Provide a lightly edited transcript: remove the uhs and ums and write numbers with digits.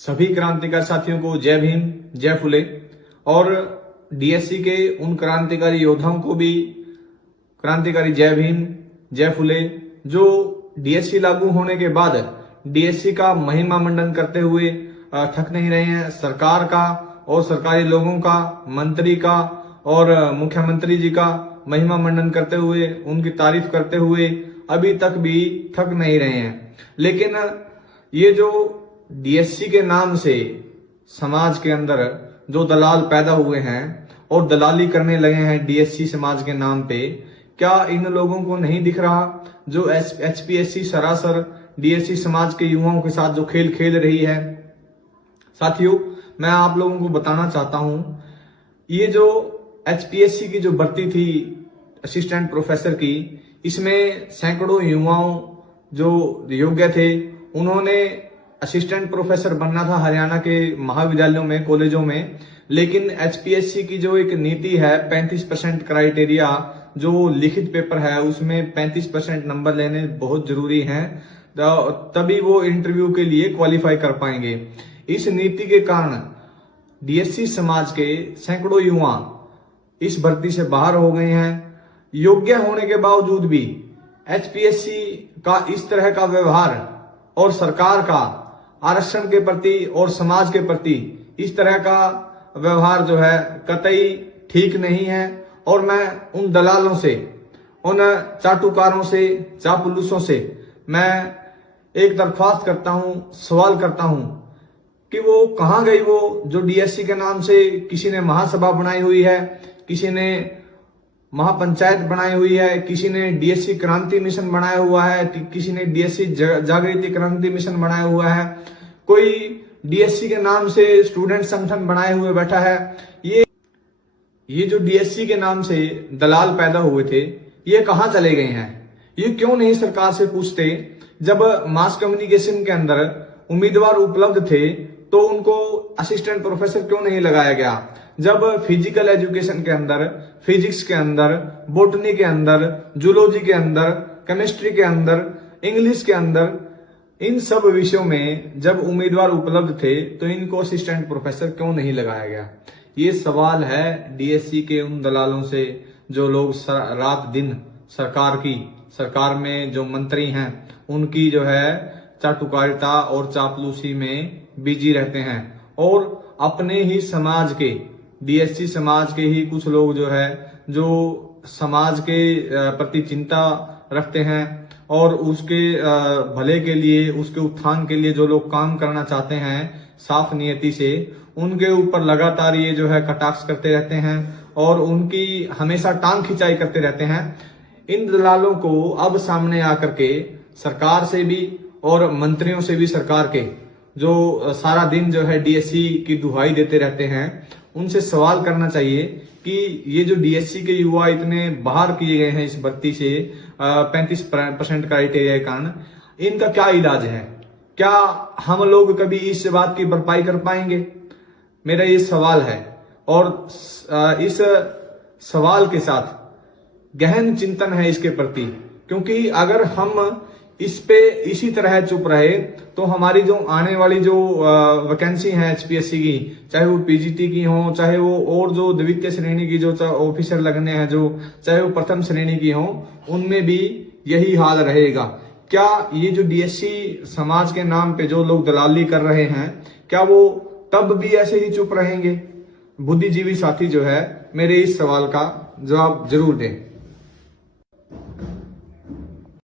सभी क्रांतिकारी साथियों को जय भीम, जय फुले। और डीएससी के उन क्रांतिकारी योद्धाओं को भी क्रांतिकारी जय भीम, जय फुले, जो डीएससी लागू होने के बाद डीएससी का महिमा मंडन करते हुए थक नहीं रहे हैं। सरकार का और सरकारी लोगों का, मंत्री का और मुख्यमंत्री जी का महिमा मंडन करते हुए, उनकी तारीफ करते हुए अभी तक भी थक नहीं रहे हैं। लेकिन ये जो डीएससी के नाम से समाज के अंदर जो दलाल पैदा हुए हैं और दलाली करने लगे हैं डीएससी समाज के नाम पे, क्या इन लोगों को नहीं दिख रहा जो एचपीएससी सरासर डीएससी समाज के युवाओं के साथ जो खेल खेल रही है। साथियों, मैं आप लोगों को बताना चाहता हूं, ये जो एचपीएससी की जो भर्ती थी असिस्टेंट प्रोफेसर की, इसमें सैकड़ों युवाओं जो योग्य थे, उन्होंने असिस्टेंट प्रोफेसर बनना था हरियाणा के महाविद्यालयों में, कॉलेजों में। लेकिन एचपीएससी की जो एक नीति है 35% क्राइटेरिया, जो लिखित पेपर है उसमें 35% नंबर लेने बहुत जरूरी हैं, तभी वो इंटरव्यू के लिए क्वालिफाई कर पाएंगे। इस नीति के कारण डीएससी समाज के सैकड़ों युवा इस भर्ती से बाहर हो गए हैं। योग्य होने के बावजूद भी एचपीएससी का इस तरह का व्यवहार और सरकार का आरक्षण के प्रति और समाज के प्रति इस तरह का व्यवहार जो है कतई ठीक नहीं है। और मैं उन दलालों से, उन चाटुकारों से, चापलूसों से मैं एक दरख्वास्त करता हूं, सवाल करता हूं कि वो कहां गई, वो जो डीएससी के नाम से किसी ने महासभा बनाई हुई है, किसी ने महापंचायत बनाई हुई है, किसी ने डीएससी क्रांति मिशन बनाया हुआ है, किसी ने डीएससी जागृति क्रांति मिशन बनाया हुआ है, कोई डीएससी के नाम से स्टूडेंट संगठन बनाए हुए बैठा है। ये जो डीएससी के नाम से दलाल पैदा हुए थे, ये कहां चले गए हैं? ये क्यों नहीं सरकार से पूछते? जब मास कम्युनिकेशन के अंदर उम्मीदवार उपलब्ध थे तो उनको असिस्टेंट प्रोफेसर क्यों नहीं लगाया गया? जब फिजिकल एजुकेशन के अंदर, फिजिक्स के अंदर, बोटनी के अंदर, जूलॉजी के अंदर, केमिस्ट्री के अंदर, इंग्लिश के अंदर, इन सब विषयों में जब उम्मीदवार उपलब्ध थे तो इनको असिस्टेंट प्रोफेसर क्यों नहीं लगाया गया? ये सवाल है डीएससी के उन दलालों से जो लोग रात दिन सरकार में जो मंत्री हैं उनकी जो है चाटुकारिता और चापलूसी में बिजी रहते हैं। और अपने ही समाज के, डीएससी समाज के ही कुछ लोग जो है, जो समाज के प्रति चिंता रखते हैं और उसके भले के लिए, उसके उत्थान के लिए जो लोग काम करना चाहते हैं साफ नियति से, उनके ऊपर लगातार ये जो है कटाक्ष करते रहते हैं और उनकी हमेशा टांग खिंचाई करते रहते हैं। इन दलालों को अब सामने आकर के सरकार से भी और मंत्रियों से भी, सरकार के जो सारा दिन जो है डीएससी की दुहाई देते रहते हैं, उनसे सवाल करना चाहिए कि ये जो डीएससी के युवा इतने बाहर किए गए हैं इस भर्ती से 35% क्राइटेरिया के कारण, इनका क्या इलाज है? क्या हम लोग कभी इस बात की भरपाई कर पाएंगे? मेरा ये सवाल है। और इस सवाल के साथ गहन चिंतन है इसके प्रति, क्योंकि अगर हम इस पे इसी तरह चुप रहे तो हमारी जो आने वाली जो वैकेंसी है एचपीएससी की, चाहे वो पीजीटी की हो, चाहे वो और जो द्वितीय श्रेणी की जो ऑफिसर लगने हैं, जो चाहे वो प्रथम श्रेणी की हो, उनमें भी यही हाल रहेगा। क्या ये जो डीएससी समाज के नाम पे जो लोग दलाली कर रहे हैं, क्या वो तब भी ऐसे ही चुप रहेंगे? बुद्धिजीवी साथी जो है मेरे इस सवाल का जवाब जरूर दें।